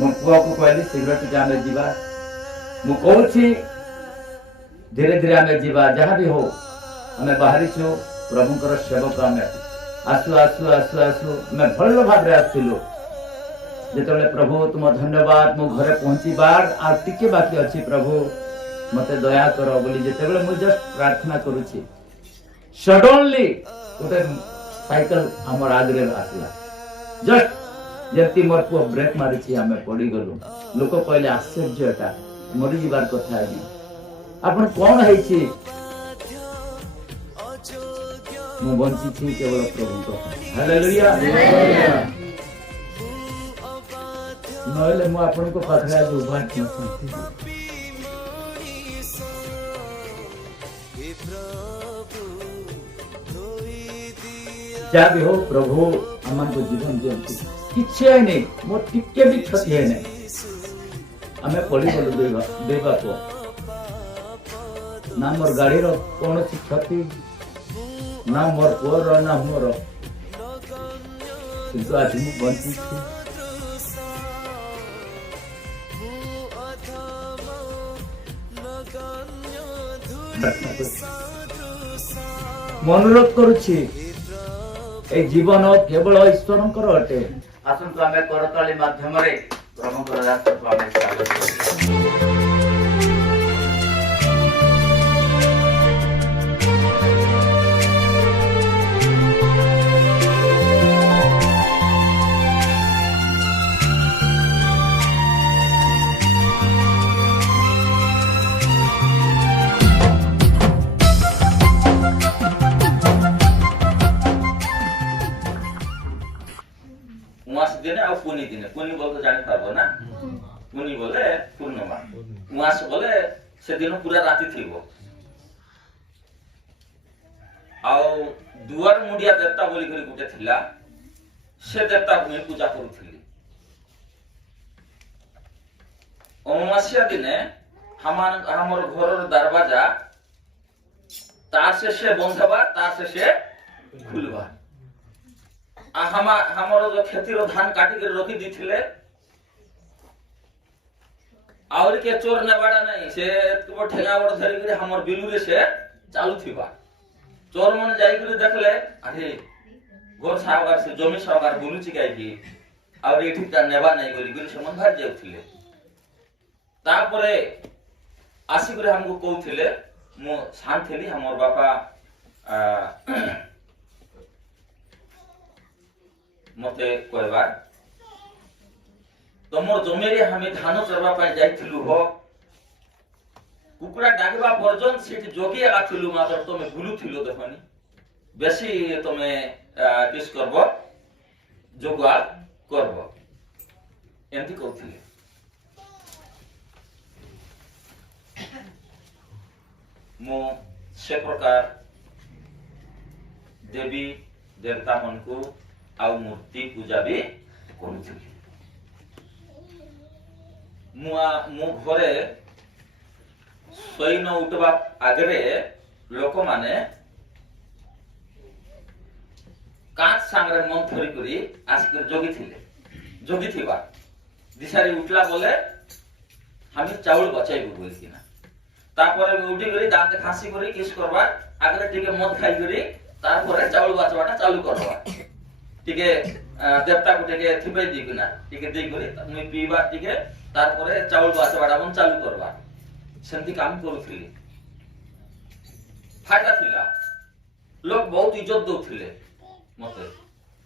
मो पुआ को कहली शीघ्र टिके आमे जीवा मु कहूछि धीरे धीरे आमे जीवा जहाँ भी हो आमे बाहरी छो प्रभुंकर सेवक आमे आसु आसु आसु आसु आमे भल भाव रे आथिलु जेतबेले प्रभु तुम धन्यवाद मो घरे पहुंची बार आ टिके बाकी अछि प्रभु मते दया करो बोली जेतबेले मु जस्ट प्रार्थना करूछि सडनली गोटे साइकिल हमर आगरे आसला जस्ट जति मोर पु ब्रेक मारिछि आमे पड़ी गलु लोक कहले आश्चर्यटा मरि जीवार कथा आबी आपण कोन हैछि मु बंची छी केवल प्रभु को हालेलुया नहले मु आपण को पाखरे आज उभा छी क्या भी हो प्रभु अमन को जीवन दियंती किछे नहीं मो टिके भी क्षति है नहीं हमें पड़ी बोलू देवा को ना मोर गाड़ी रो कौन सी क्षति ना मोर पुअर ना मोर किंतु आज मु बंची छी अनुरोध करुछि ए जीवन केवल ईश्वरंकर अटे आसंतु आमे करताली माध्यम रे प्रभुंकर रास्ता को आमे स्वागत करू पुनी दिने पुनी बोल तो जानि पारबो ना पुनी बोले पूर्णिमा उआस बोले से दिन पूरा राति थिबो आउ दुआर मुंडिया देवता बोली करी गुटे थिला से देवता को पूजा करूथिली अमावास्या दिने हमर घरर दरवाजा तार से बंधबा तार से खुलबा हमर जो खेती रो धान काटी के रखी दिथिले और के चोर ने बाड़ा नहीं से को ठेंगा बड़ धरि के हमर बिलु रे से चालू थिबा चोर मन जाई के देखले अरे गोर साहब से जमी साहब बोलुची काई की और एठी ता नेबा नहीं बोली गुली समन भार जाउथिले तापरे आसी करे हमको कहउथिले मो शांत थेली हमर बापा मते कहबार तमर जमेरे हमें धान चरवा पाई जाइथिलु हो कुकुरा डागबा पर्यंत सेठी जोगी आथिलु मात्र तमे बुलुथिलो देखनी बेसी तमे किस करबो जोगवा करबो एंती कहथिले मो से प्रकार देवी देवता मन को आउ मूर्ति पूजा भी करूथिली मु घरे सैन उठवा आगरे लोक माने काच सांगरे मन थरी करी आसिकर जोगी थिबा दिसारी उठला बोले हमें चाउल बचाइबो बोलकिना तापरे उठी करी दांत खासी करी किस करबा आगरे टिके मद खाई करी तारपरे चाउल बचवाटा चालू करबा टिके देवता को टिके थिबे दिगना टिके देई करी मुई पीबा टिके तारपरे चाउल बचवाटा मन चालू करबा सेंती काम करूथिली फायदा थिला लोग बहुत इज्जत दउथिले मते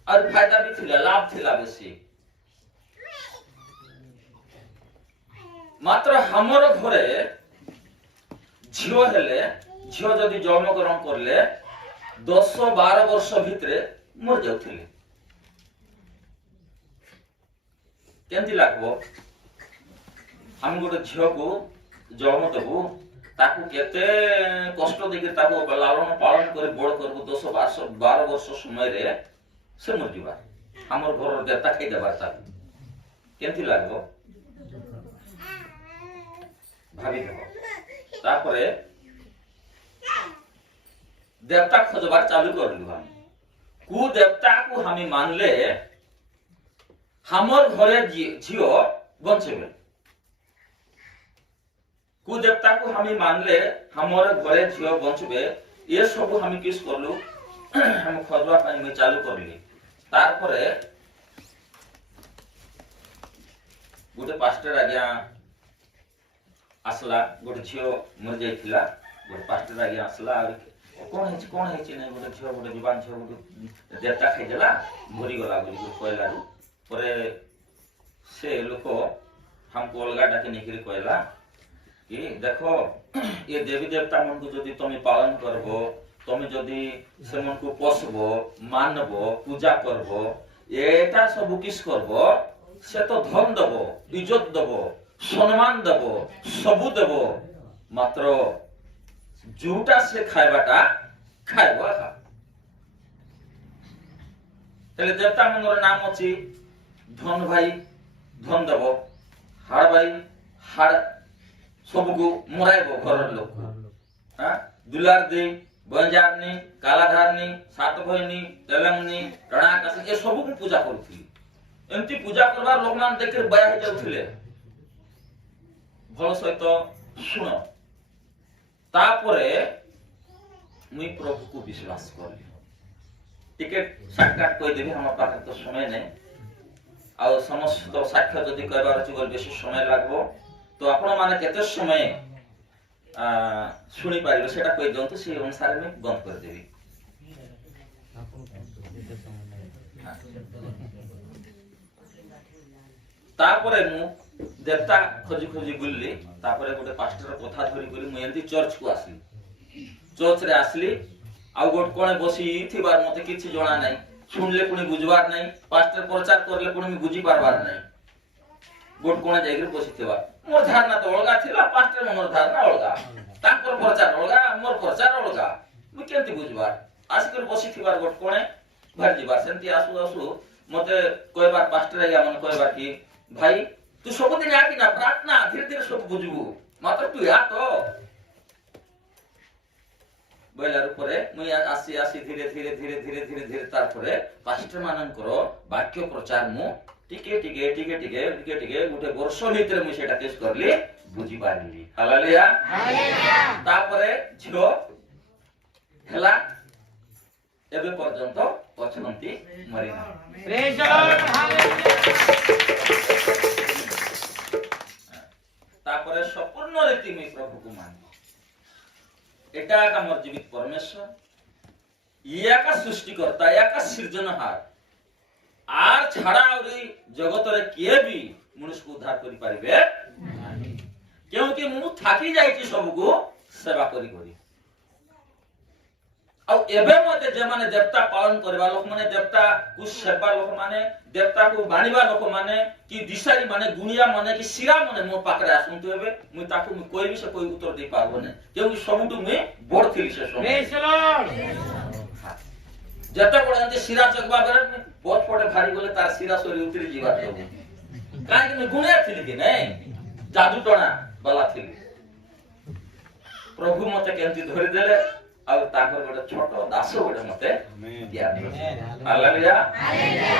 और फायदा भी थिला लाभ थिला बेसी मात्र हमर घरे झियो हेले झियो जदी जन्मग्रहण करले 10-12 वर्ष भितरे मर जाउथिले केंती लागबो हम गोटे झियो को जन्म देबो ताकू केते कष्ट देके ताकू लालन पालन करे बड़ करबो 10-12 वर्ष समय रे से मर जिबा हमर घर देवता खाइ देबा ताकू केंती लागबो भाभी देबो तापरे देवता खोजबार चालू करलु हम कु देवता को हमें मानले हमर घरे झियो बंचेबे कुदेवता को हम मानले हमर घरे झियो बंचबे ये सब हम किस करलु हम खोजवा पाई मैं चालू करली तार परे गोटे पास्टर आज्ञा आसला गोटे झियो मर जाइथिला गोटे पास्टर आज्ञा आसला कौन है नहीं गोटे झियो गोटे जीवान झियो गोटे देवता खाई देला मरी गला बोली कहला परे से लोक हमको अलगा डाके निकरी कहला कि देखो ये देवी देवता मन को जदि तुम पालन करबो तुम जदि से मन को पोसबो मानबो पूजा करबो एटा सब किस करबो से तो धन देबो इज्जत देबो सम्मान देबो सबु देबो मात्र जोटा से खाइबाटा खाइबो तेले देवता मनर नाम अछि धन भाई धन देबो हाड़ भाई हाड़ सबको मराइबो घर लोक हां दुलार दे बंजारनी कालाधारनी सात भयनी तेलंगनी रणाकाश ए सब को पूजा करथि एंती पूजा करबार लोक मान देखिर बया हे जाउथिले भल सहित सुन तापरे मुई प्रभु को विश्वास करली टिकेट साक्षात कहि देबी हमर पाखे तो समय नै आ समस्त साक्ष्य जदि कहबार अछि बोल बेसी समय लागबो तो आपण माने केते समय सुनी पारिबो सेटा कहि दंतु से अनुसार में बंद कर देबी तापरे मु देवता खोजी खोजी बुलली तापरे गोटे पास्टर कथा धरि बोली मु एंती चर्च को आसली चर्च रे आसली आ गोट कोने बसी थिबार मते किछि जणा नै सुनले पुनी बुझबार नै पास्टर प्रचार करले पुनी मी बुझी पारबार नै गोट कोने जाइगर बसी थिबा मोर धारणा तो अलगा थिला पास्टर मोर धारणा अलगा ताकर प्रचार अलगा मोर प्रचार अलगा मु केंति बुझबार आसकर बसी थिबार गोट कोने भर जिबार सेंती आसु आसु मते कहबार पास्टर या मन कहबार कि भाई तू सब दिन आकी ना प्रार्थना धीरे धीरे सब बुझबू मात्र तू या तो बैलार ऊपरे मुई आसी आसी धीरे धीरे धीरे धीरे धीरे धीरे तार परे पास्टर माननकर वाक्य प्रचार मु टिके टिके टिके टिके टिके टिके गोटे वर्ष भितर मु सेटा केस करली बुझी पारिली हालेलुया हालेलुया तापरे झियो हला एबे पर्यंत पछनंती मरिना प्रेज द लॉर्ड हालेलुया तापरे संपूर्ण रीति में प्रभु को मान एटा का मोर जीवित परमेश्वर या का सृष्टिकर्ता या का सृजनहार आर छाड़ा औरी जगत रे किए भी मनुष्य को उद्धार करि पारिबे क्योंकि मु थाकी जाईची सब को सेवा करी करी आ एबे मते जे माने देवता पालन करबा लोक माने देवता को सेवा लोक माने देवता को बाणीबा लोक माने कि दिशारी माने गुनिया माने कि सिरा माने मो पाकरे आसुंतु एबे मु ताकू कोई भी से कोई उत्तर दे पारबो ने क्योंकि सबुटु मु बड़ थिली से सब प्रेज द लॉर्ड जते बडंते सिरा चकबा बेरे बहुत पटे भारी गले तार सिरा सोरी उतरी जीवा सब काहे कि गुनिया थिली कि नै जादू टोना बाला थिली प्रभु मते केंति धरि देले आ ताकर गोटे छोट दास गोटे मते दिया हालेलुया हालेलुया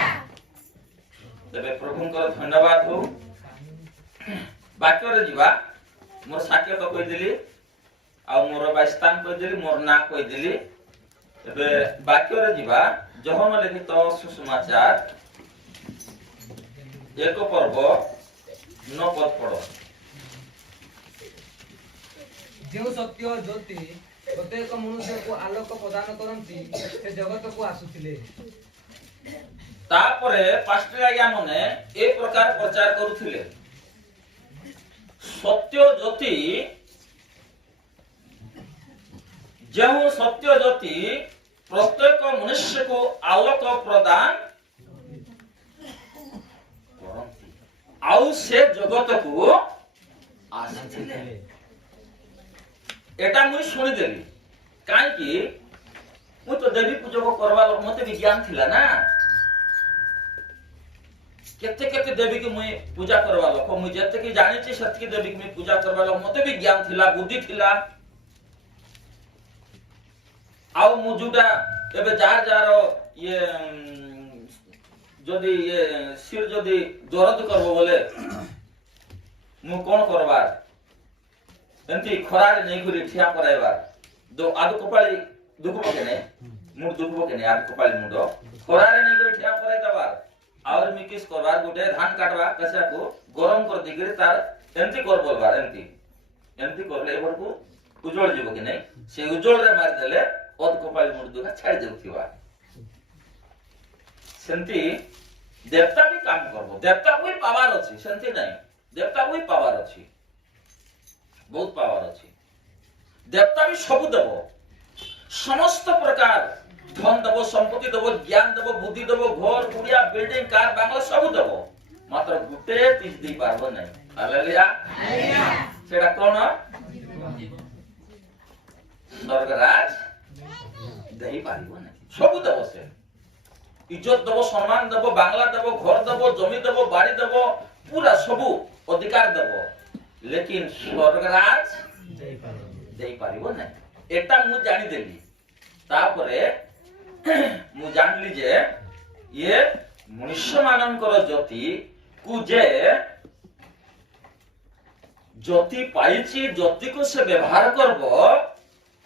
तबे प्रभुंकर धन्यवाद हो बाक्य रे जीवा मोर साक्ष्य तो कहि देली आ मोर बास्तान कहि देली मोर ना कहि देली तबे बाक्य रे जीवा जहन लिखित सुसमाचार एक पर्व 9 पद पढ़ो जो सत्य ज्योति प्रत्येक मनुष्य को आलोक प्रदान करंती से जगत को आसुथिले तापरे पास्टर आज्ञा मने एक प्रकार प्रचार करूथिले सत्य ज्योति जो सत्य ज्योति प्रत्येक मनुष्य को आलोक प्रदान करंती आउ से जगत को आसुथिले एटा मुई सुनि देली काई कि मु तो देवी पूजा को करबा लोक मते विज्ञान थिला ना केते केते देवी के मुई पूजा करबा लोक मु जते कि जानि छी सत्य देवी के मुई पूजा करबा लोक मते विज्ञान थिला बुद्धि थिला आउ मु जुडा एबे जार जार ये जदी ये सिर जदी दर्द करबो बोले मु कोन करबार एंती खरारे नहीं करी ठिया कराइबार दो आदु कपाली दुखबो के ने मुड दुखबो के ने आदु कपाली मुडो खरारे नहीं करी ठिया कराइ दबार और मी किस करबार गोटे धान काटबा कसा को गरम कर दिगरे तार एंती कर बोलबार एंती करले एबर को उजळ जीव के नहीं से उजळ रे मार देले ओद कपाली मुड दुखा छाड़ देउथिबा सेंती देवता भी काम करबो देवता भी पावर अछि सेंती नहीं देवता भी पावर अछि बहुत पावर अछि देवता भी सब देबो समस्त प्रकार धन देबो संपत्ति देबो ज्ञान देबो बुद्धि देबो घर कुड़िया बिल्डिंग कार बांगला सब देबो मात्र गुटे चीज दे पारबो नहीं हालेलुया हालेलुया सेटा कोन स्वर्गराज देई पारिबो नहीं सब देबो से इज्जत देबो सम्मान देबो बांगला देबो घर देबो जमी देबो बाड़ी देबो पूरा सब अधिकार देबो लेकिन स्वर्गराज देई पारिबो नहीं एटा मु जानि देली तापरे मु जानली जे ये मनुष्य मानकर ज्योति कु जे ज्योति पाइछि ज्योति को से व्यवहार करबो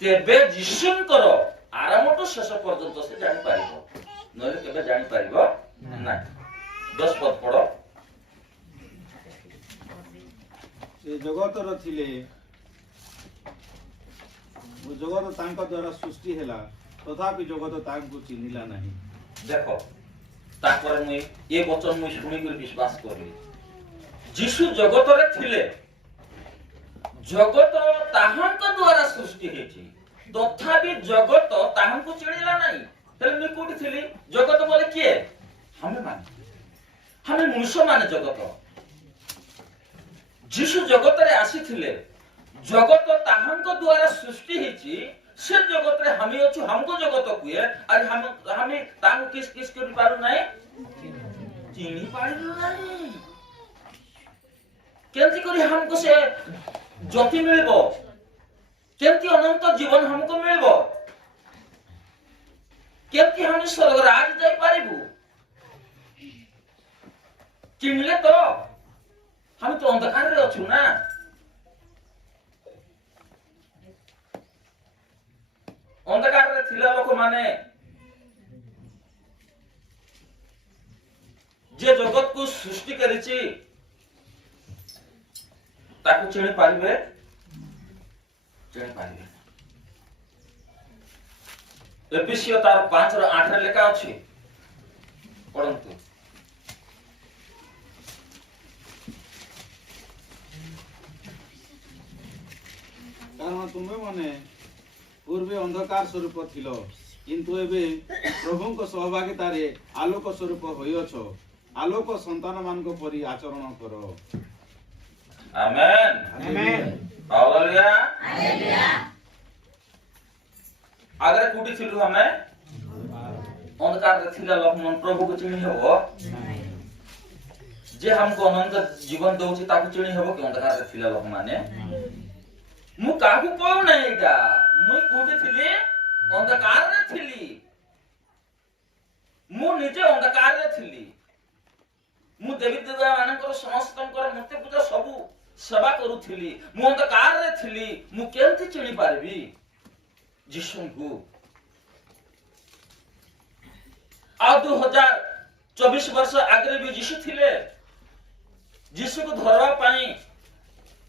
तेबे जिसुंकर आरंभ शेष पर्यंत से जानि पारिबो नले केबे जानि पारिबो ना 10 पद पढ़ो से जगतर थिले जगत तांका द्वारा सृष्टि हैला तथापि जगत तांको चिन्हिला नहीं देखो तापर मुई ये वचन मुई सुनी कर विश्वास करली यीशु जगत रे थिले जगत ताहांक द्वारा सृष्टि हेछि तथापि जगत ताहांको चिन्हिला नहीं तले मी कोठी थिली जगत बोले किए हमें मनुष्य माने जगत यीशु जगत रे आसीथिले जगत ताहांक द्वारा सृष्टि हेछि से जगत रे हमें अछु हमको जगत कुए और हम तांको किस करि पारु नाही चिनी पारु नाही केंति करी हमको से ज्योति मिलबो केंति अनंत जीवन हमको मिलबो केंति हम स्वर्गराज जाई पारिबु चिनले तो हम तो अंधकार रे अछु ना अंधकार रे थिला लोक माने जे जगत को सृष्टि करिछि ताकू चिनि पारिबे एफिसियो तार 5 रो 8 रे लेखा अछि परंतु कारण तुम्हें मने पूर्वे अंधकार स्वरूप थिलो किंतु एबे प्रभु को सहभागिता रे आलोक स्वरूप होइछो आलोक संतान मान को परि आचरण करो आमेन आमेन हालेलुया हालेलुया अगर कुटी थिलु हमें अंधकार रे थिला लोक मन प्रभु को चिनि हेबो जे हमको अनंत जीवन दउछि ताकू चिनि हेबो कि अंधकार रे थिला लोक माने मु काहू को नहीं एटा मु कोठी थिली अंधकार रे थिली मु निजे अंधकार रे थिली मु देवी देवता मानकर समस्तंकर मूर्ति पूजा सबु सेवा करूथिली मु अंधकार रे थिली मु केंति चिनि पारबी यीशु को आ 2024 वर्ष आगे भी यीशु थिले यीशु को धरवा पाई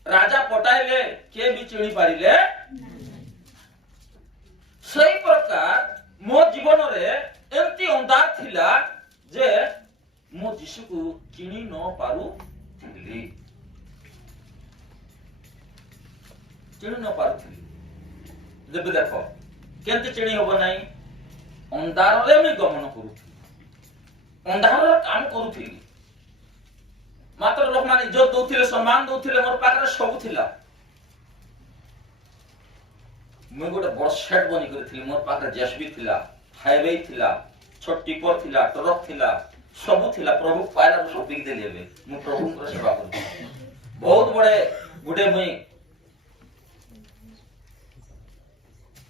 राजा पटाइले के भी चिनी पारिले सही प्रकार मो जीवन रे एंती अंधार थिला जे मो यीशु को चिनी न पारु थिली चिनी न पारु थिली जब देखो केंती चिनी होबो नाही अंधार रे मी गमन करू अंधार रे काम करूथिली मात्र लोक माने इज्जत दउथिले सम्मान दउथिले मोर पाखरे सब थिला मैं गोटे बड़ सेट बनी करथिली मोर पाखरे जेसीबी थिला हाईवे थिला छोट टिपर थिला ट्रक थिला सब थिला प्रभु पाइला सब बिक देले बे मु प्रभु को सेवा करू बहुत बड़े गुडे मुई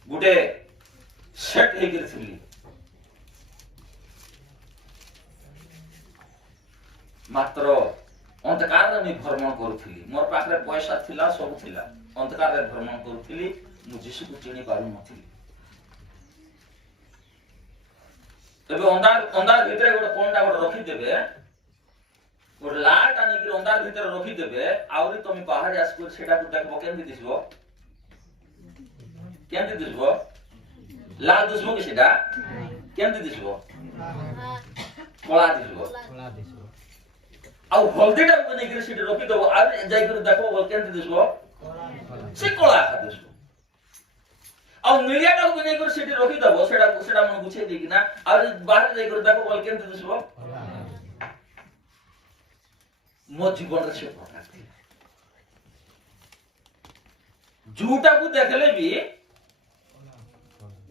गुडे सेट हे करथिली मात्र अंधकार रे भ्रमण करूथिली मोर पाखरे पैसा थिला सब थिला अंधकार रे भ्रमण करूथिली मु यीशु को चिनी पारु नथिली तबे अंधार भितरे गोटे कोनटा गोटे रखि देबे गोटे लाइट आनी कि अंधार भितरे रखि देबे आउरी तुम बाहर आसको सेटा को देखबो केमति दिसबो केमति दिसबो लाल दिसबो कि सेटा केमति दिसबो कला दिसबो आ हल्दीटा को नै कि सेटा रखि देबो आ जाई कर देखबो बोल केमति दिसबो से कला दिसबो आ नीलियाटा को नै कर सेटा रखि देबो सेटा मन गुछे दे कि ना आ बाहर जाई कर देखबो बोल केमति दिसबो मो जीवन रे से प्रकार थी जूटा को देखले भी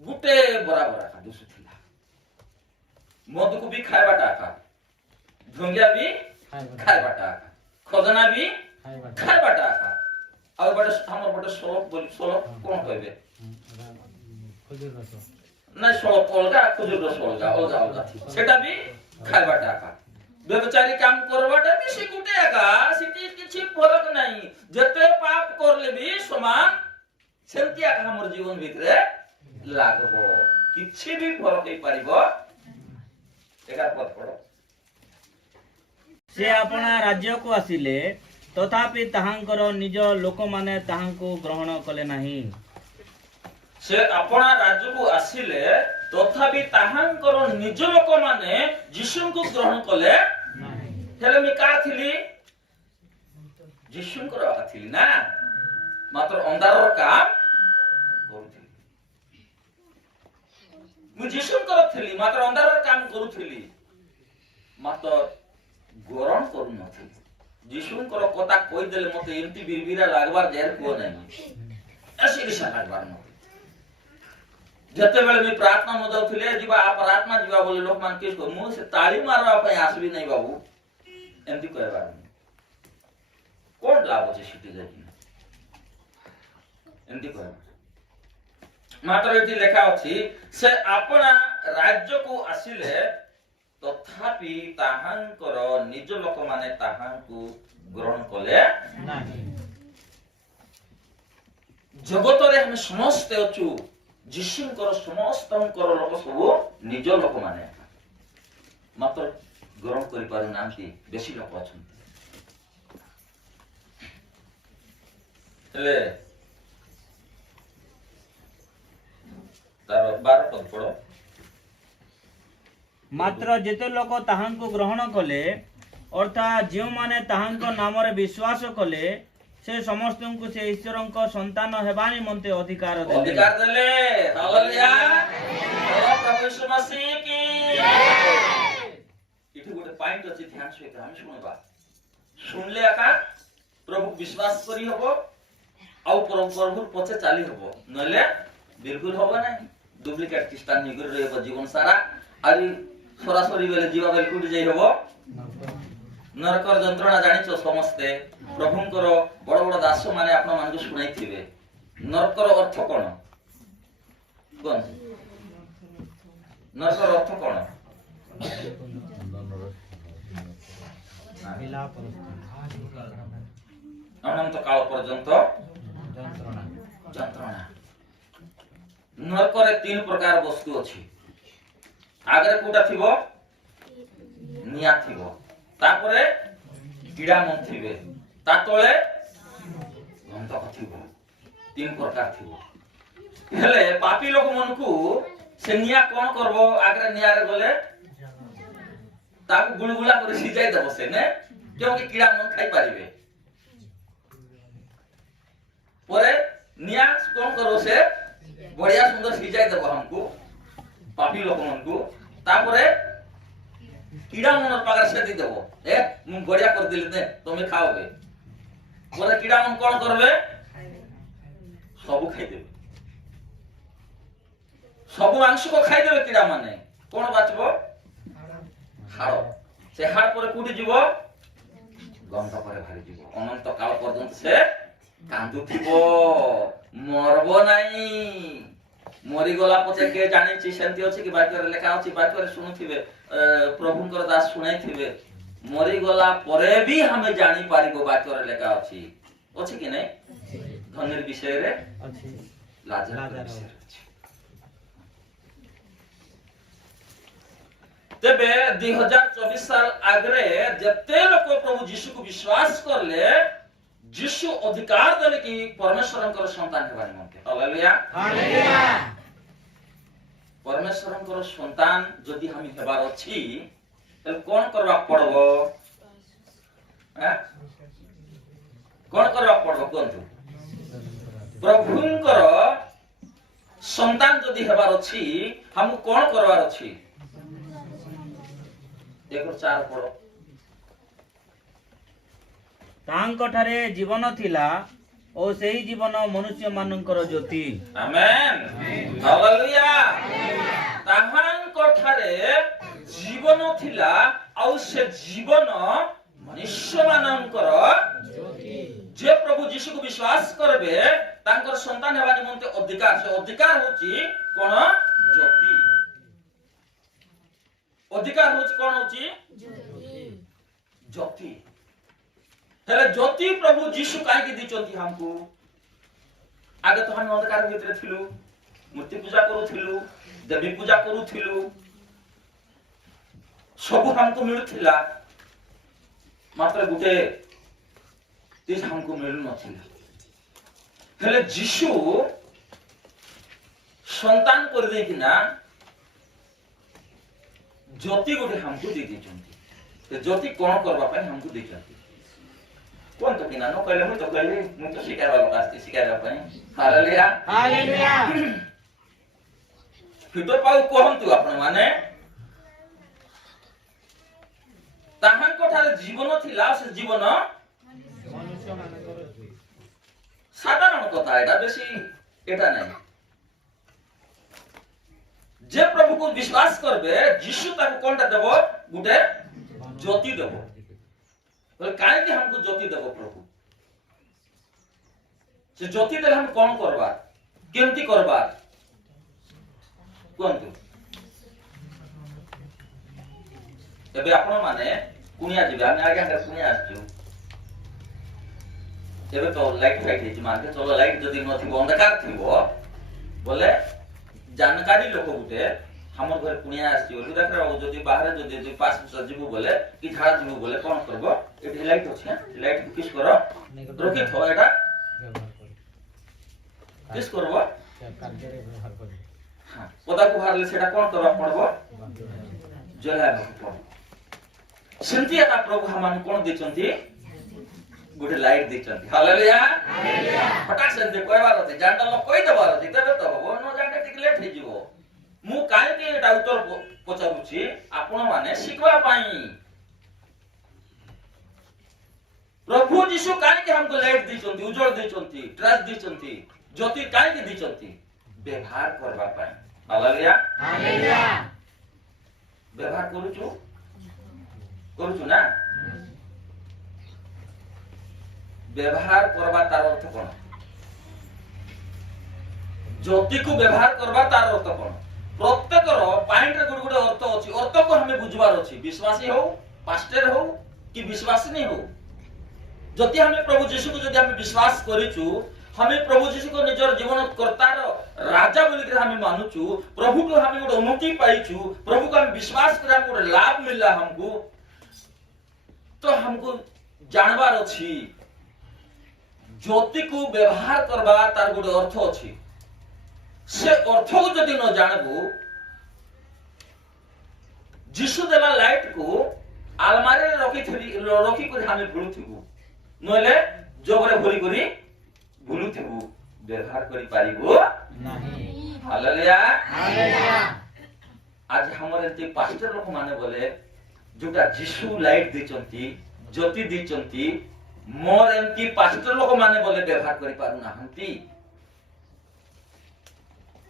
गुटे बराबर आका दुसु थिला मधु को भी खाइबाटा आका ढोंगिया भी खाइबाटा आका खजना भी खाइबाटा आका आ बडे हमर बडे सोलक बोली सोलक कोन कहबे नै सोलक अलगा खुजुर रस अलगा थी सेटा भी खाइबाटा आका व्यभिचारी काम करवाटा भी से गुटे आका सिटी किछि फरक नाही जते पाप करले भी समान सेंति आका हमर जीवन भितरे लागबो किछि भी फरक हे परिबो एकार पद पड़ो से अपना राज्य को आसिले तथापि ताहांकर निज लोक माने ताहांको ग्रहण कले नाही से अपना राज्य को आसिले तथापि ताहांकर निज लोक माने यीशु को ग्रहण कले हेले मी कार थिली यीशु को रहा थिली ना मात्र अंधार काम करूथिली मु यीशु को थिली मात्र अंधार काम करूथिली मात्र ग्रहण करू नथिली यीशु को कथा कहि देले मते एमती बिरबिरा लागबार देर को नाही ऐसी दिशा लागबार न जते बेले मी प्रार्थना न जाउथिले जीवा आ प्रार्थना जीवा बोले लोक मान के मु से ताली मारवा पय आसबी नै बाबू एमती कहबार कोन लाभ अछि सिटी जाई एमती कहबार मात्र एटी लेखा अछि से अपना राज्य को आसिले तथापि ताहांकर निज लोक माने ताहांकु ग्रहण कले नाही जगत रे हम समस्त अछु यीशुଙ୍କର ସମସ୍ତଙ୍କର ଲୋକ ସବୁ ନିଜ ଲୋକମାନେ ମାତ୍ର ଗ୍ରହଣ କରିପାରୁନାହାନ୍ତି ବେଶୀ ଲୋକ ଅଛନ୍ତି ହେଲେ ତାର 12 ପଦ ପଢ मात्र जेते लोक ताहांको ग्रहण कले अर्थात जो माने ताहांको नामरे विश्वास कले से समस्त को से ईश्वरଙ୍କ संतान हेबा निमंते अधिकार देले हालेलुया प्रभु यीशु मसीह की इठु गोटे पॉइंट अछि ध्यान सहित हम सुनबा सुनले आका प्रभु विश्वास करी हबो आउ प्रभु पछे चाली हबो नले बिल्कुल हबो नै डुप्लीकेट क्रिश्चियन निगर रहबो जीवन सारा आरि सरासरी बेले जीवा बेले कुटी जाई हबो नरकर जंत्रणा जानिछो समस्ते प्रभुंकर बड़ बड़ दास माने आपन मान को सुनाई थिबे नरकर अर्थ कोन कोन नरकर अर्थ कोन अनंत काल पर्यंत जंत्रणा नरकर 3 प्रकार वस्तु अछि आगरे कोटा थिबो निया थिबो तापरे कीड़ा मन थिबे ता तळे गंधक थिबो 3 प्रकार थिबो हेले पापी लोक मन को से निया कोन करबो आगरे निया रे गले ताको गुलगुला कर सिजाई दबो से ने क्योंकि कीड़ा मन खाई परिबे परे निया कोन करो से बढ़िया सुंदर सिजाई दबो हमको पापी लोक मन को तापरे कीड़ा मन पागर से दी देबो ए मु बढ़िया कर दिले ने तुमे खाओगे बोले कीड़ा मन कोन करबे सब खाई देबे सब मांस को खाई देबे कीड़ा माने कोन बाचबो हाड़ से हाड़ पर कुटी जीवो गंध पर भारी जीवो अनंत काल पर्यंत से कांदुथिबो मरबो नाही मरी गला पछे के जानि छि सेंति अछि कि बाक्य रे लेखा अछि बाक्य रे सुनुथिबे प्रभुंकर दास सुनाई थिबे मरी गला परे भी हमें जानी पारिबो वाक्य लेखा अछि अछि कि नै धन्यर विषय रे ଅଛି लाजर विषय रे अछि। तेबे 2024 साल आगरे जते लोक प्रभु यीशु को विश्वास करले यीशु अधिकार देले कि परमेश्वरंकर संतान हेबानी मते हालेलुया हालेलुया परमेश्वरंकर संतान जदि हम हेबार अछि त कोन करबा पड़बो हैं कोन करबा पड़बो कोनथु प्रभुंकर संतान जदि हेबार अछि हम कोन करबार अछि देखो चार पड़ो ତାଙ୍କ ଠାରେ ଜୀବନ ଥିଲା ଓ ସେହି ଜୀବନ ମନୁଷ୍ୟ ମାନଙ୍କର ଜ୍ୟୋତି। ଆମେନ୍ ହାଲେଲୁୟା ତାହାଙ୍କ ଠାରେ ଜୀବନ ଥିଲା ଆଉ ସେ ଜୀବନ ମନୁଷ୍ୟ ମାନଙ୍କର ଯେ ପ୍ରଭୁ ଯୀଶୁକୁ ବିଶ୍ୱାସ କରିବେ ତାଙ୍କର ସନ୍ତାନ ହେବା ନିମନ୍ତେ ଅଧିକାର ସେ ଅଧିକାର ହେଉଛି କଣ ଜ୍ୟୋତି ଅଧିକାର ହେଉଛି କଣ ହେଉଛି ଜ୍ୟୋତି हेले ज्योति प्रभु यीशु काहे की दिचंती हमको आगे तो हम अंधकार भीतर थिलु मूर्ति पूजा करूथिलु देवी पूजा करूथिलु सब हमको मिलुथिला मात्र गुटे चीज हमको मिलु नथिला हेले यीशु संतान कर दे कि ना ज्योति गुटे हमको दे दिचंती ते ज्योति कोन करबा पय हमको दिचंती कौन तो किना नो कहले तो कहले मु तो शिकार वाला आस्ते शिकार पई हालेलुया हालेलुया फिटो पाउ कहंतु आपण माने ताहां कोठारे जीवन थिला से जीवन ମନୁଷ୍ୟ ମାନଙ୍କର ଜ୍ୟୋତି। साधारण कथा एटा बेसी एटा नहीं जे प्रभु को विश्वास करबे यीशु ताको कोनटा देबो गुटे ज्योति देबो बोले काहे कि हमको ज्योति देबो प्रभु से ज्योति देले हम कोन करबा केमती करबा कोनतु एबे आपण माने कुनिया जिबे हम आगे हम कुनिया आछू एबे तो लाइट फाइट हेची मान के चलो लाइट जदी न थिबो अंधकार थिबो बोले जानकारी लोक गुटे हमर घर कुनिया आसी ओली देख रहा जदी बाहर जदी पास सजीबो बोले कि झाड़ा जीबो बोले कोन करबो एठी लाइट अछि लाइट को किस करो रोकी थो एटा किस करबो हां पदा को बाहरले सेटा कोन करबा पड़बो जलाबो पड़बो सेंती एटा प्रभु हमन कोन दिचंती गुटे लाइट दिचंती हालेलुया हालेलुया फटाक से दे कोइबार होते जानता लोग कोइ देबार होते तबे तो हो न जानते टिक लेट हे जीवो मु काहे कि एटा उत्तर पचारुछि आपण माने शिखवा पाई प्रभु यीशु काहे कि हमको लाइट दिचंती उज्जवल दिचंती ट्रस्ट दिचंती ज्योति काहे कि दिचंती व्यवहार करबा पाई हालेलुया हालेलुया व्यवहार करूछु ना व्यवहार करबा तार अर्थ कोन ज्योति को व्यवहार करबा तार अर्थ कोन प्रत्येक रो पॉइंट रे गुड गुड अर्थ अछि अर्थ को हमें बुझबार अछि विश्वासी हो पास्टर हो कि विश्वासी नहीं हो जति हमें प्रभु यीशु को जति हमें विश्वास करिछु हमें प्रभु यीशु को निजर जीवन कर्ता रो राजा बोली के हमें मानुछु प्रभु को हमें गुड उन्नति पाइछु प्रभु को हम विश्वास कर हम गुड लाभ मिलला हमको तो हमको जानबार अछि ज्योति को व्यवहार करबा तार गुड अर्थ अछि से अर्थ को जदि न जानबो यीशु देला लाइट को अलमारी रे रखी कर हमें भूलुथिबो नले जोगरे भरी करी भूलुथिबो व्यवहार करि पारिबो नहीं हालेलुया हालेलुया आज हमर एते पास्टर लोक माने बोले जोटा यीशु लाइट दिचंती ज्योति दिचंती मोर एमती पास्टर लोक माने बोले व्यवहार करि पारु नाहंती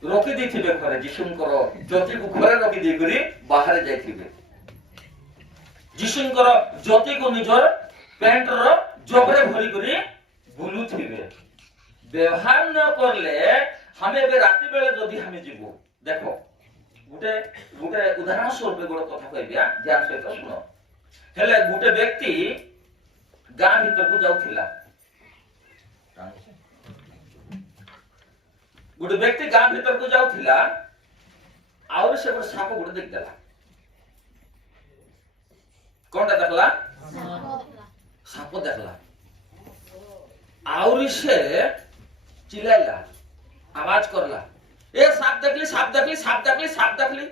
रखी देथिबे घरे यीशुंकर ज्योति को घरे रखी दे करी बाहर जाइथिबे यीशुंकर ज्योति को निजर पेंट रो जोगरे भरी करी बुलुथिबे व्यवहार न करले हमें बे राति बेले जदी हमें जीवो देखो गुटे उदाहरण स्वरूप गोड़ कथा कहबिया ध्यान सहित सुनो ହେଲେ ଗୋଟେ ବ୍ୟକ୍ତି ଗାଁ ଭିତରକୁ ଯାଉଥିଲା। ଗୋଟେ ବ୍ୟକ୍ତି ଗାଁ ଭିତରକୁ ଯାଉଥିଲା, ଆହୁରି ସେ ଗୋଟେ ସାପ ଗୋଟେ ଦେଖିଦେଲା। କଣଟା ଦେଖିଲା? ସାପ ଦେଖିଲା। ଆହୁରି ସେ ଚିଲ୍ଲାଇଲା, ଆୱାଜ କରଲା, ଏ ସାପ ଦେଖିଲି, ସାପ ଦେଖିଲି, ସାପ ଦେଖିଲି, ସାପ ଦେଖିଲି।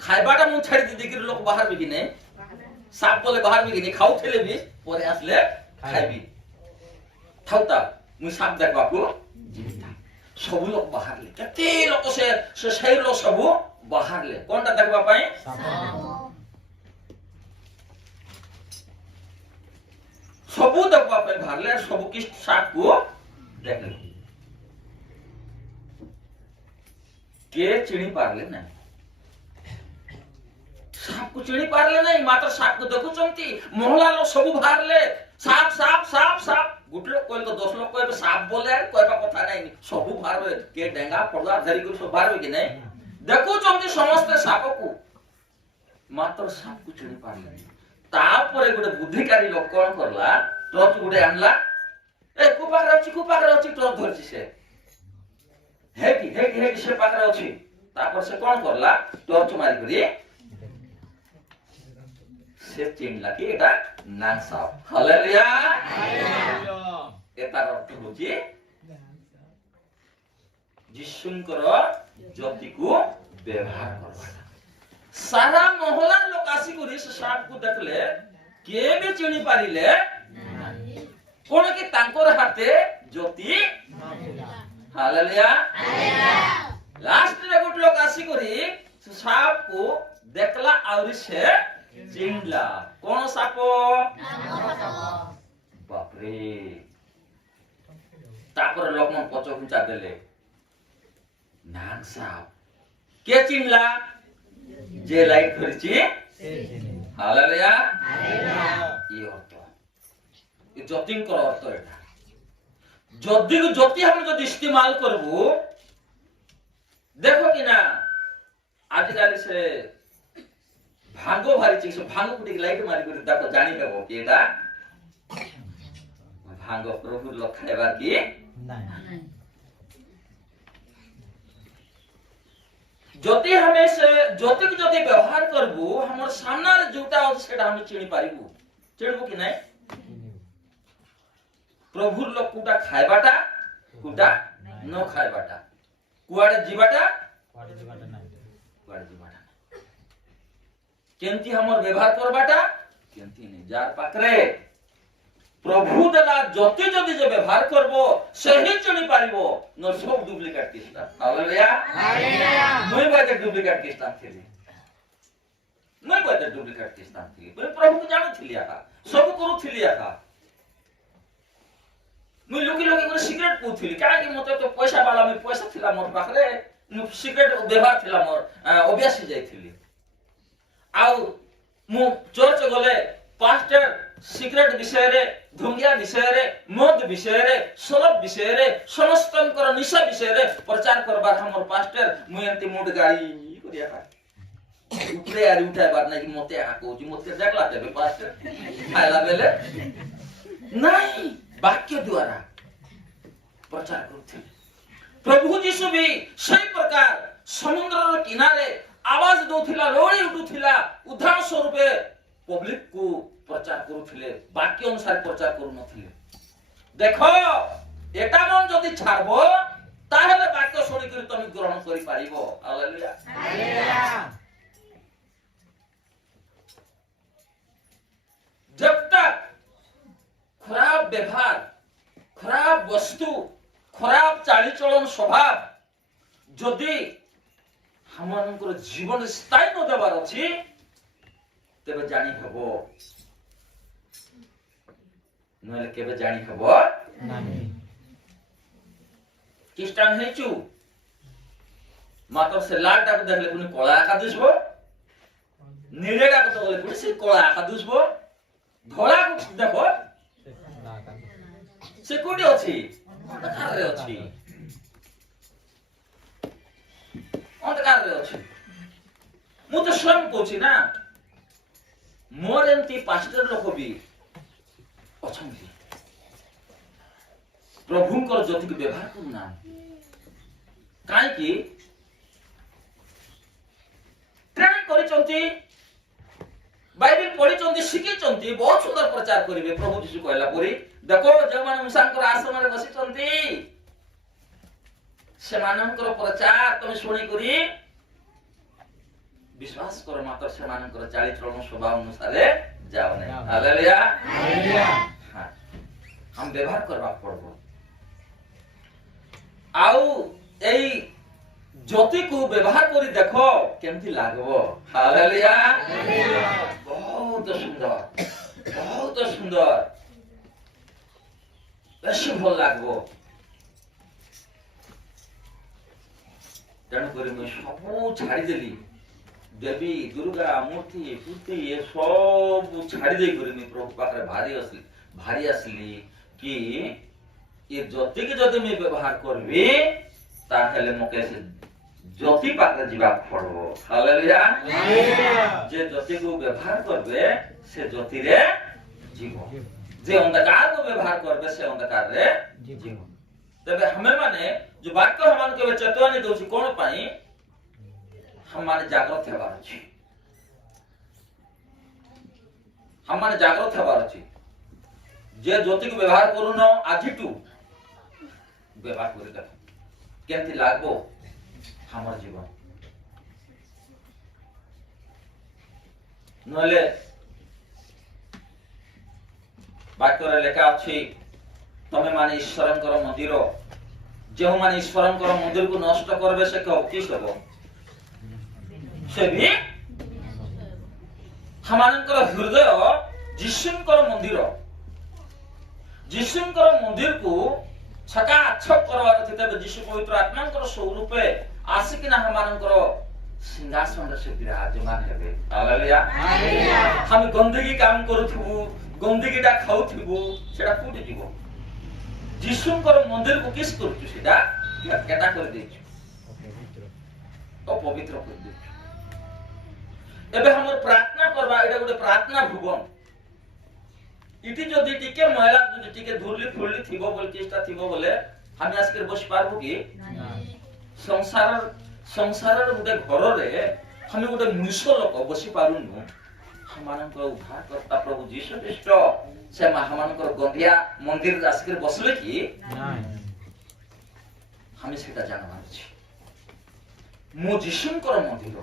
ଖାଇବାଟା ମୁଁ ଛାଡ଼ି ଦେଇକି ଲୋକ ବାହାରବି କି ନାଇଁ, ସାପ ବୋଲେ ବାହାରବି କି ନାଇଁ, ଖାଉଥିଲେ ବି ପରେ ଆସିଲେ ଖାଇବି। ଥାଉତା ମୁଁ ସାପ ଦେଖିବାକୁ ଯିବି। ସବୁ ଲୋକ ବାହାରିଲେ, କେତେ ଲୋକ ସେଇ ଲୋକ ସବୁ ବାହାରିଲେ କଣଟା ଦେଖିବା ପାଇଁ? ସବୁ ଦେଖିବା ପାଇଁ ବାହାରିଲେ, ସବୁ କି ସାପକୁ ଦେଖିଲେ। କିଏ ଚିଣି ପାରିଲେ ନାହିଁ, ସାପକୁ ଚିଣି ପାରିଲେ ନାହିଁ, ମାତ୍ର ସାପକୁ ଦେଖୁଛନ୍ତି। ମହିଳା ଲୋକ ସବୁ ବାହାରିଲେ, ସାପ ସାପ ସାପ ସାପ। ଗୋଟେ ଲୋକ କହିଲେ 10 ଲୋକ କହିବେ ସାପ ବୋଲେ କହିବା କଥା ନାହିଁ, ସବୁ ବାହାରବେ। କିଏ ଡେଙ୍ଗା ପଡା ଧରିକି ସବୁ ବାହାରବେ କି ନାହିଁ, ଦେଖୁଛନ୍ତି ସମସ୍ତେ ସାପକୁ, ମାତ୍ର ସାପକୁ ଚିଣି ପାରିଲେ ନାହିଁ। ତାପରେ ଗୋଟେ ବୁଦ୍ଧିକାରୀ ଲୋକ କଣ କରଲା, ଟର୍ଚ୍ଚ ଗୋଟେ ଆଣିଲା, ଏ କୋ ପାଖରେ ଅଛି, କୋ ପାଖରେ ଅଛି, ଟର୍ଚ୍ଚ ଧରିଛି ସେ, ହେଇକି ହେଇକି ହେଇକି ସେ ପାଖରେ ଅଛି। ତାପରେ ସେ କଣ କରଲା, ଟର୍ଚ୍ଚ ମାରିକରି ସେ ଚିହ୍ନିଲା କି ଏଟା ନାଗ ସାପ। ହାଲେଲୁୟା। ଏତାର ଅର୍ଥ ହଉଛି ଯୀଶୁଙ୍କର ଜ୍ୟୋତିକୁ ବ୍ୟବହାର କରିବା। ସାରା ମହଲା ଲୋକ ଆସିକରି ସେ ସାପକୁ ଦେଖିଲେ, କିଏ ବି ଚିହ୍ନି ପାରିଲେ କଣ କି ତାଙ୍କର ହାତେ ଜ୍ୟୋତି। ହାଲେଲୁୟା। ଲାଷ୍ଟରେ ଗୋଟେ ଲୋକ ଆସିକରି ସେ ସାପକୁ ଦେଖିଲା, ଆହୁରି ସେ ଚିହ୍ନିଲା। କଣ ସାପ? ବାପରେ। ତାପରେ ଲୋକମାନେ ପଛ ଘୁଞ୍ଚା ଦେଲେ, ନାଗ ସାପ। କିଏ ଚିହ୍ନିଲା? যে লাইট ধরেছি। হালেলুয়া। এই অর্থ, এই জ্যোতিঙ্কর অর্থ এটা। জ্যোতি আমি যদি ইস্তেমাল করব, দেখো কিনা আজকাল সে ভাঙ্গ ভারিছি, সে ভাঙ্গ কুটি লাইট মারি করে দেখো, জানি দেবো কি এটা ভাঙ্গ প্রভুর লোক খাইবার কি যদি আমি সে জ্যোতিকে যদি ব্যবহার করব, আমার সামনের যেটা আছে সেটা আমি চিনি পারিব। চিনব কি নাই? প্রভুর লোক কোটা খাইবাটা, কোটা ন খাইবাটা, কুয়াড়ে ଯିବାটা, কুয়াড়ে ଯିବାটা নাই, কেমতি আমার ব্যবহার করবাটা, কেমতি নেই। যার পাখরে প্রভু দেলা জ্যোতি যদি যে ব্যবহার করব, সেই চিনি পারিব, ন সব ডুপ্লিকেট খ্রিস্টান। হালেলুয়া। মই বাইতে ডুপ্লিকেট খ্রিস্টান থিলি, মই বাইতে ডুপ্লিকেট খ্রিস্টান থিলি। মই প্রভুকে জানুথিলি আকা, সব করুথিলি আকা। মই লোকি লোকি করে সিগারেট পিউথিলি, কারণ মতে তো পয়সা বালা, আমি পয়সা থিলা মোর পাখরে, সিগারেট ব্যবহার থিলা মোর অভ্যাস হয়ে যাইথিলি। আউ মু চর্চ গলে পাস্টর সিগারেট বিষয়ে, ধুঙ্গিয়া বিষয়ে, মদ বিষয়ে, সলব বিষয়ে, সমস্তଙ୍କର নিশা বিষয়ে প্রচার করবার আমার পাস্টর মুই এমতি মুড গাড়ি করিয়া পাই উপরে আর উঠাইবার নাকি মতে হাকুছি, মতে দেখলা দেবে পাস্টর খাইলা বেলে নাই, বাক্য দ্বারা প্রচার করতে। প্রভু যীশু भी সেই প্রকার সমুদ্রর কিনারে আওয়াজ দউথিলা, লড়ি উঠুথিলা, উদাহরণ স্বরূপে পব্লিক কু প্রচার করুথিলে, বাক্য অনুসারে প্রচার করু নথিলে। দেখো এটা মন যদি ছাড়ব, তাহলে বাক্য শুনি করে তুমি গ্রহণ করি পারিব। হালেলুয়া। जब तक खराब व्यवहार, खराब वस्तु, खराब चालीचलन स्वभाव যদি हमनकर जीवन स्थायी न देवार अछि, तेबे जानी हब नले केबे जानी हब नाही। ख्रिस्टान हेचु मात्र से लाल टाको देखले पुनी कला आका दिसबो, नीले टाको देखले पुनी से कला आका दिसबो, धोला को देखो से कोडी अछि, अंधकार रे अछि, अंधकार रे अछि। मु तो स्वयं कहछि ना, ମୋର ଏମିତି ପାଷ୍ଟର ଲୋକ ବି ଅଛନ୍ତି ପ୍ରଭୁଙ୍କର ଜ୍ୟୋତିକୁ ବ୍ୟବହାର କରୁନାହାନ୍ତି। କାହିଁକି? ଟ୍ରେନିଂ କରିଛନ୍ତି, ବାଇବେଲ ପଢିଛନ୍ତି, ଶିଖିଛନ୍ତି, ବହୁତ ସୁନ୍ଦର ପ୍ରଚାର କରିବେ। ପ୍ରଭୁ ଯୀଶୁ କହିଲା ପରି ଦେଖ ଯେଉଁମାନେ ମୂଷାଙ୍କର ଆଶ୍ରମରେ ବସିଛନ୍ତି ସେମାନଙ୍କର ପ୍ରଚାର ତମେ ଶୁଣିକରି ବିଶ୍ୱାସ କର, ମାତ୍ର ସେମାନଙ୍କର ଚାଳିଚଳନ ସ୍ୱଭାବ ଅନୁସାରେ ଯାଅ ନାହିଁ। ହାଲେଲୁୟା। ହଁ, ଆମେ ବ୍ୟବହାର କରିବାକୁ ପଡିବ। ଆଉ ଏଇ ଜ୍ୟୋତିକୁ ବ୍ୟବହାର କରି ଦେଖ କେମିତି ଲାଗିବ। ହାଲେଲୁୟା। ବହୁତ ସୁନ୍ଦର, ବହୁତ ସୁନ୍ଦର, ବେଶୀ ଭଲ ଲାଗିବ। ତେଣୁକରି ମୁଁ ସବୁ ଛାଡ଼ିଦେଲି, ଦେବୀ ଦୁର୍ଗା ମୂର୍ତ୍ତି ଫୂର୍ତ୍ତି ଏ ସବୁ ଛାଡ଼ି ଦେଇକରି ମୁଁ ପ୍ରଭୁ ପାଖରେ ଭାରି ଆସିଲି କି ଏ ଜ୍ୟୋତିକି ଯଦି ମୁଁ ବ୍ୟବହାର କରିବି ତାହେଲେ ମୋତେ ସେ ଜ୍ୟୋତି ପାଖରେ ଯିବାକୁ ପଡିବ। ହାଲେଲୁୟା। ଯେ ଜ୍ୟୋତିକୁ ବ୍ୟବହାର କରିବେ ସେ ଜ୍ୟୋତିରେ ଯିବ, ଯେ ଅନ୍ଧକାରକୁ ବ୍ୟବହାର କରିବେ ସେ ଅନ୍ଧକାରରେ ଯିବ। ତେବେ ଆମେ ମାନେ ଯୋଉ ବାକ୍ୟ ଆମମାନଙ୍କୁ ଏବେ ଚେତାବନୀ ଦଉଛି କଣ ପାଇଁ? हमने जागृत हेबार अछि, हमने जागृत हेबार अछि। जे ज्योति को व्यवहार करूनो आजिटू व्यवहार करि देख केमति लागबो हमर जीवन। नले वाक्यरे लेखा अछि तमे माने ईश्वरंकर मंदिर, जे माने ईश्वरंकर मंदिर को नष्ट करबे से कि सब से भी हमानकर हृदय जीशुंकर मंदिर, जीशुंकर मंदिर को छकाछक करवार थी। तबे जीशु पवित्र आत्मांकर स्वरूपे आसिकिना हमानकर सिंहासन से विराजमान हेबे। हालेलुया। हम गंदगी काम करूथबु, गंदगीटा खाउथबु, सेटा फुटी जीवो। जीशुंकर मंदिर को किस करूछु सेटा केटा कर देछु, अपवित्र कर देछु। एबे हमर प्रार्थना करबा एटा गोटे प्रार्थना भुवन। इति जदि टिके महिला जदि टिके धुरली फुरली थिबो बोल केस्टा थिबो बोले हम आजके बस पारबो कि संसार गोटे घर रे हम गोटे मनुष्य लोक बसी पारुनु। हमानकर उद्धार करता प्रभु जीशु ख्रीष्ट से हमानकर गंदिया मंदिर आसके बसले कि हम सेटा जानबार छी। मो जीशुंकर मंदिर,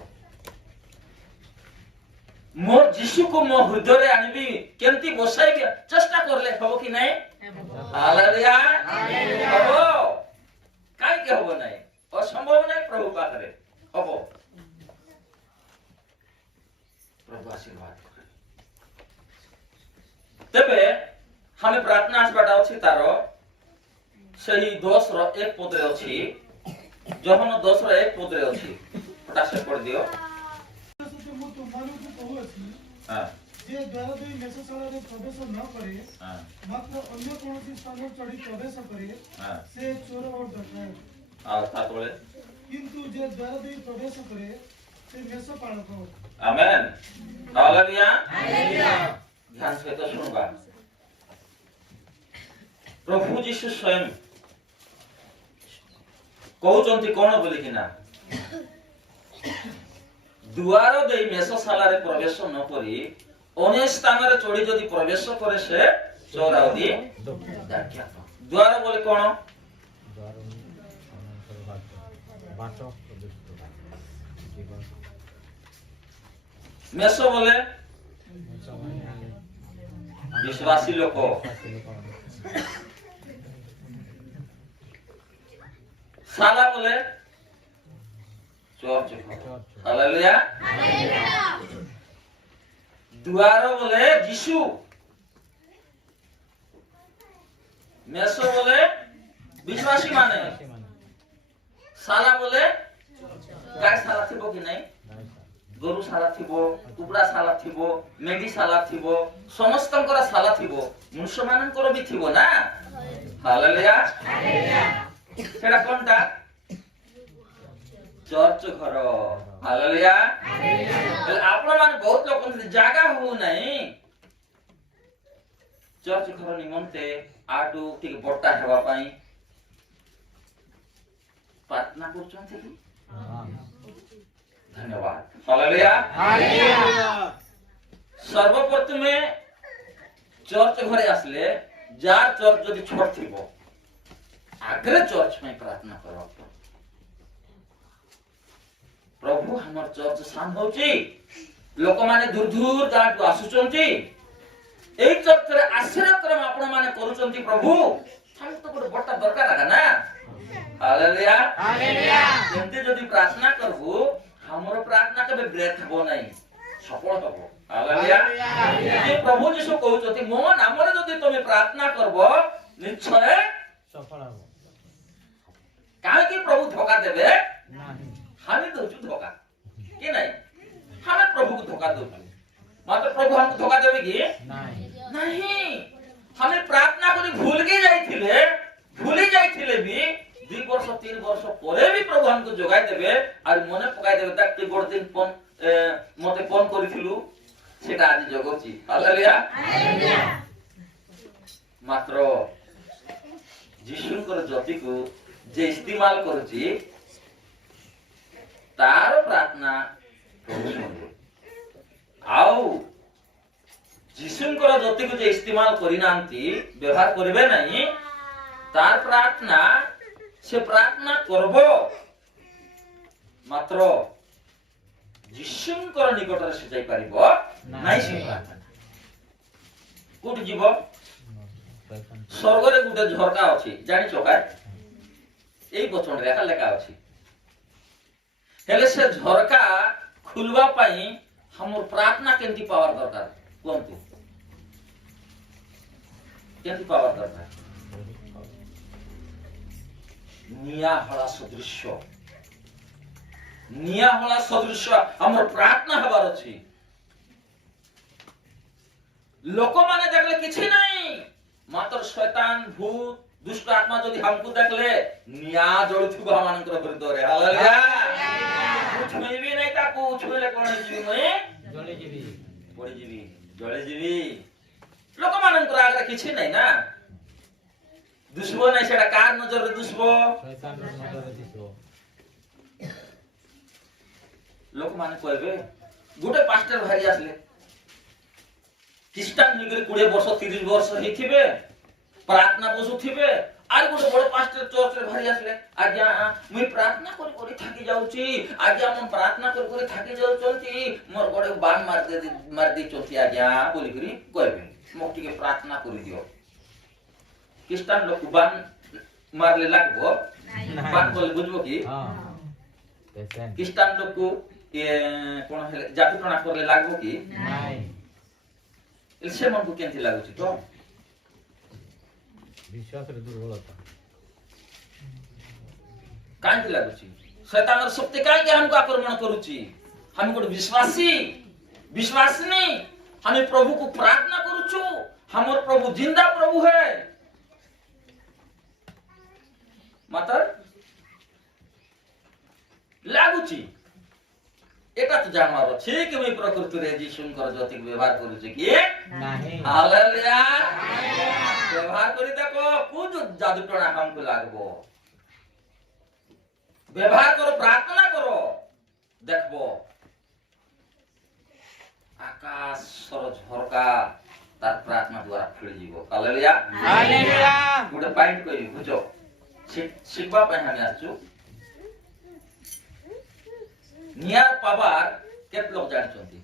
मोर जीशु को मो हृदय आनिबी केमती बसाइबी चेष्टा करले हबो कि नाही? हालेलुया। हबो काई के हबो नाही, असंभव नाही प्रभु पाखरे हबो। प्रभु आशीर्वाद करे। तबे हमें प्रार्थना आसबाटा अछि तारो सही 10 रो 1 पद रे अछि, जहन 10 रो 1 पद रे अछि फटा से पढ़ दियो। जे द्वारा देई मेषशालारे प्रवेश न करे, मात्र अन्य कोनोसी स्थान चढ़ी प्रवेश करे, से चोर और डकायत। सात बोले किंतु जे द्वारा देई प्रवेश करे, से मेषपालक। आमेन। हालेलुया। ध्यान से तो सुनबा। प्रभु जीशु स्वयं कहउचंती कोन बोली कि ना, दुआर देई मेषशालारे प्रवेश न करी अन्य स्थान रे चढ़ी जदि प्रवेश करे से चोर आउदी डाक्यात। द्वार बोले कोन? मेष बोले विश्वासी लोक, साला बोले चर्च। हालेलुया। द्वार बोले जीशु, मेष बोले विश्वासी माने, साला बोले गाय साला थिबो कि नहीं, गरु साला थिबो, कुकुड़ा साला थिबो, मेढी साला थिबो, समस्तंकर साला थिबो, मनुष्य मानकर भी थिबो ना। हालेलुया। सेटा कोनटा? चर्च घर। हालेलुया आपण मान बहुत लोक जागा हो नहीं चर्च घर निमंते आटू टिके बट्टा हेबा पई प्रार्थना करछन्ते कि धन्यवाद हालेलुया सर्वप्रथमे चर्च घरे आसले जार चर्च जदि छोट थिबो आगरे चर्च में प्रार्थना करो प्रभु हमर चर्च शान होची लोक माने दूर दूर जाटू आसुचंती एई चर्च रे आश्रय क्रम आपण माने करूचंती प्रभु हम तो गोटे बट्टा दरकार आगा ना हालेलुया एंते जदि प्रार्थना करबो हमर प्रार्थना केबे ब्रेथ हो नाही सफल हबो हालेलुया जे प्रभु यीशु कहउचंती मो नामरे जदि तमे प्रार्थना करबो निश्चय सफल हबो काहे कि प्रभु धोखा देबे नाही हमें दोछु धोखा के नहीं हमें प्रभु को धोखा दोछु मात्र प्रभु हमको धोखा देबे कि नाही नहीं हमें प्रार्थना करी भूली जाइथिले भी 2 वर्ष 3 वर्ष परे भी प्रभु हमको जोगाई देबे और मने पकाई देबे तक के गोड दिन फोन मते फोन करिथिलु सेटा आज जगोची हालेलुया मात्र जिशुकर जति को जे इस्तेमाल करूची तार प्रार्थना प्रभु सुनबे आउ जिशुकर जति को जे इस्तेमाल करिनांती व्यवहार करिवे नहीं तार प्रार्थना से प्रार्थना करबो मात्र जिशुकर निकट रे से जाई परिबो नाही से प्रार्थना कोठी जीवो स्वर्ग रे गुटे झरका अछि जानि चोका एई बचन रे का लेखा अछि हेले से झरका खुलवा पई हमर प्रार्थना केंती पावर दरकार कोंतु केंती पावर दरकार निया हला सदृश्य हमर प्रार्थना हबार अछि लोक माने देखले किछि नहीं मात्र शैतान भूत दुष्ट आत्मा जदि हमको देखले निया जळुथुबा मानकर हृदय हालेलुया कुछ में भी नहीं ताकू छुले कोन जीवी में जळे जीवी पड़ी जीवी जळे जीवी लोक मानकर आगरा किछि नहीं ना दुश्मन नहीं सेटा कार नजर रे दुश्मो शैतान रो नजर रे दिसो लोक माने कहबे गुटे पास्टर भाई आसले ख्रिस्टान निगरे 20 वर्ष 30 वर्ष हिथिबे प्रार्थना बसुथिबे आर गोटे बड़ पास्टर चर्च रे भाई आसले आज्ञा मुई प्रार्थना करी करी थाकी जाउची आज्ञा मन प्रार्थना करी करी थाकी जाउचंती मोर गोटे बाण मार दे चंती आज्ञा बोली करी कहबे मोटी के प्रार्थना करी दियो ख्रिस्टान लोक बाण मारले लागबो बाण बोल बुझबो की हां पेशेंट ख्रिस्टान लोक को ये कोन हेले जाति टना करले लागबो की नाही इसे मन को केंती लागुची तो विश्वास रे दुर्बलता काहे लागुची शैतान शक्ति काहे के हमको आक्रमण करूची हम को विश्वासनी हमें प्रभु को प्रार्थना करूछु हमर प्रभु जिंदा प्रभु है मातर लागुची एटा तो जानवर अछि कि मैं प्रकृति रे जिशुनकर जतिक व्यवहार करूची कि नाही हालेलुया व्यवहार करी देखो कुछ जादू टोना हमको लागबो व्यवहार करो प्रार्थना करो देखबो आकाश सर झरका तार प्रार्थना द्वारा खुली जीवो हालेलुया हालेलुया गुडे पॉइंट कहि बुझो शिखबा पे हम आछु नियर पावर केत लोग जानिछंती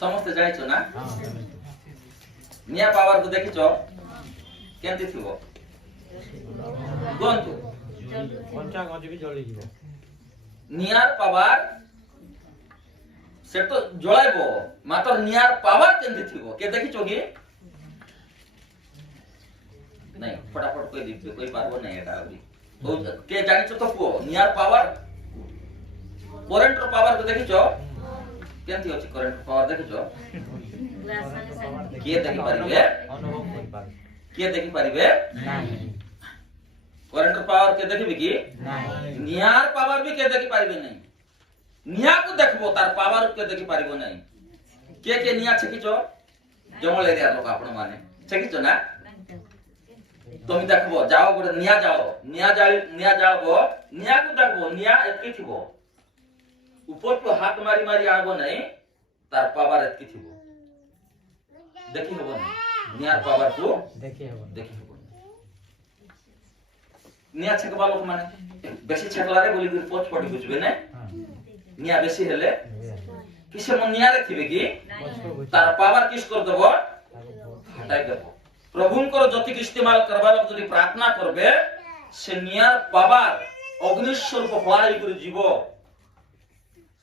समस्त जानिछो ना हां निया पावर को देखिछो केंति थिबो कोंतु पंचा गज भी जळी जीवो नियार पावर से तो जळाइबो मात्र नियार पावर केंति थिबो के देखिछो कि नहीं फटाफट कोई दिबे कोई पारबो नहीं एटा अभी ओ के जानिछो तो को नियार पावर करंट रो पावर को देखिछो केंति अछि करंट पावर देखिछो किए देखि परिबे अनुभव करि पारे किए देखि परिबे नाही करेंट पावर के देखबे कि नियार पावर भी के देखि पारिबे नहीं निया को देखबो तार पावर के देखि पारिबो नहीं के निया छकिचो जंगल एरिया लोक आपण माने छकिचो ना तुम देखबो जाओ गोटे निया जाओ निया को देखबो निया एतकी थिबो ऊपर को हाथ मारी मारी आबो नहीं तार पावर एतकी थिबो देखि हबो नहीं नियार पावर को देखि हबो निया छकबा लोक माने बेसी छकला रे बोली पोच पटी बुझबे ने निया बेसी हेले किसे मन निया रे थिबे कि तार पावर किस कर देबो हटाई देबो प्रभु को जति इस्तेमाल करबा लोक जदि प्रार्थना करबे से नियार पावर अग्नि स्वरूप फलाई कर जीव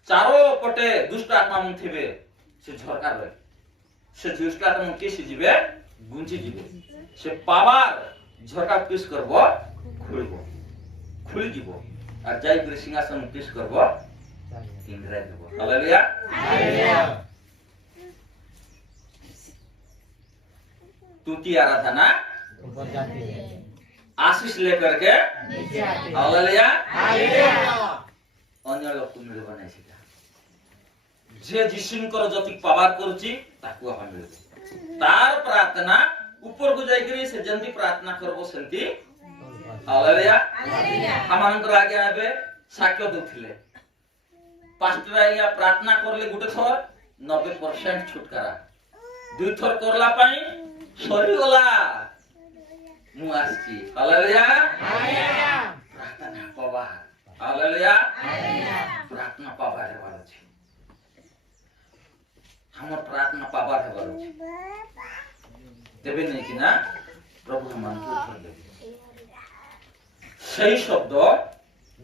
चारो पटे दुष्ट आत्मा मन थिबे से झरका रे से दुष्ट आत्मा किस जीवे गुंजी जीवे से पावर झरका किस करबो खुली जीव और जाई कर सिंहासन किस करबो इंद्राय देबो हालेलुया तुति आराधना ऊपर जाती है आशीष लेकर के नीचे आती है हालेलुया अन्य लोक को मिलबो नै सिता जे जिसुनकर जति पावर करूची ताकू हम मिलबो तार प्रार्थना ऊपर को जाई करी से जल्दी प्रार्थना करबो सेंती हालेलुया हमनकर आगे आबे साक्ष्य दउथिले पास्टर आइया प्रार्थना करले गुटे थर 90% छुटकारा दुई थर करला पई सरी गला मु आसी हालेलुया प्रार्थना पावा हालेलुया प्रार्थना पावा रे वाला छी हमर प्रार्थना पावा रे वाला छी देबे नै कि ना प्रभु हमन को कर दे सही शब्द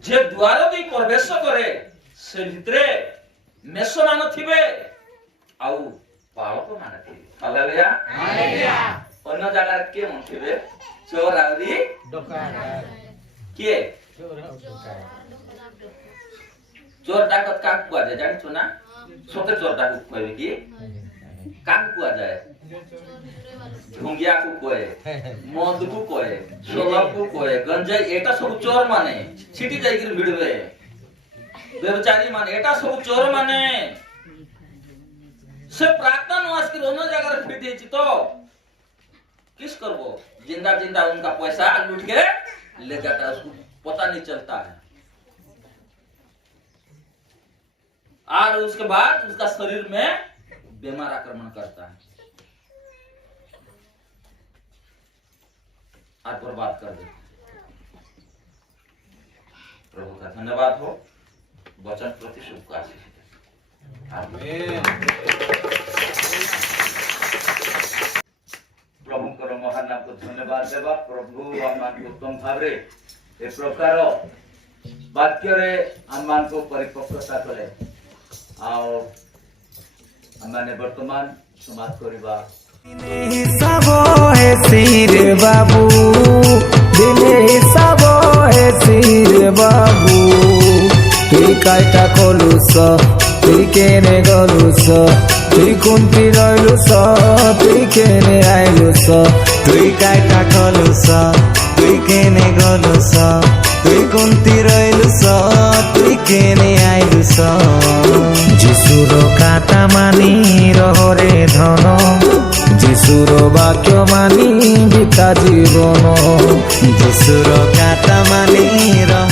जे द्वार दी प्रवेश करे से भितरे मेसो मान थिबे आउ पालक मान थिबे हालेलुया अन्य जगह के मन थिबे चोर आउरी डकायत के चोर डाकत का कुआ जाय जानि छो ना सते चोर डाकत कहबे कि काक कुआ जाय ढोंगिया को कहे मद को कहे शराब को कहे गंजाई एटा सब चोर माने छिटी जाई कि भिड़बे व्यभिचारी माने एटा सब चोर माने से प्रार्थना नवाज के दोनों जगह फिट है तो किस करबो जिंदा जिंदा उनका पैसा लूट के ले जाता है उसको पता नहीं चलता है और उसके बाद उसका शरीर में बीमार आक्रमण करता है और बर्बाद कर देता प्रभु का धन्यवाद हो वचन प्रति शुभ आशीष प्रभु को महान नाम को धन्यवाद देवा प्रभु आमान को उत्तम भाव रे ए प्रकार वाक्य रे आमान को परिपक्वता करे आओ हमने वर्तमान समाज करबा हिसाबो है सिर बाबू दिने हिसाबो है सिर बाबू तुई काइटा कलुस तुई केने गलुस तुई कुंती रलुस तुई केने आइलुस तुई काइटा कलुस तुई केने गलुस तुई कुंती रलुस तुई केने आइलुस जिसुर काटा मानी रहरे धन जिसुर वाक्य मानी बिता जीवन जिसुर काटा मानी रह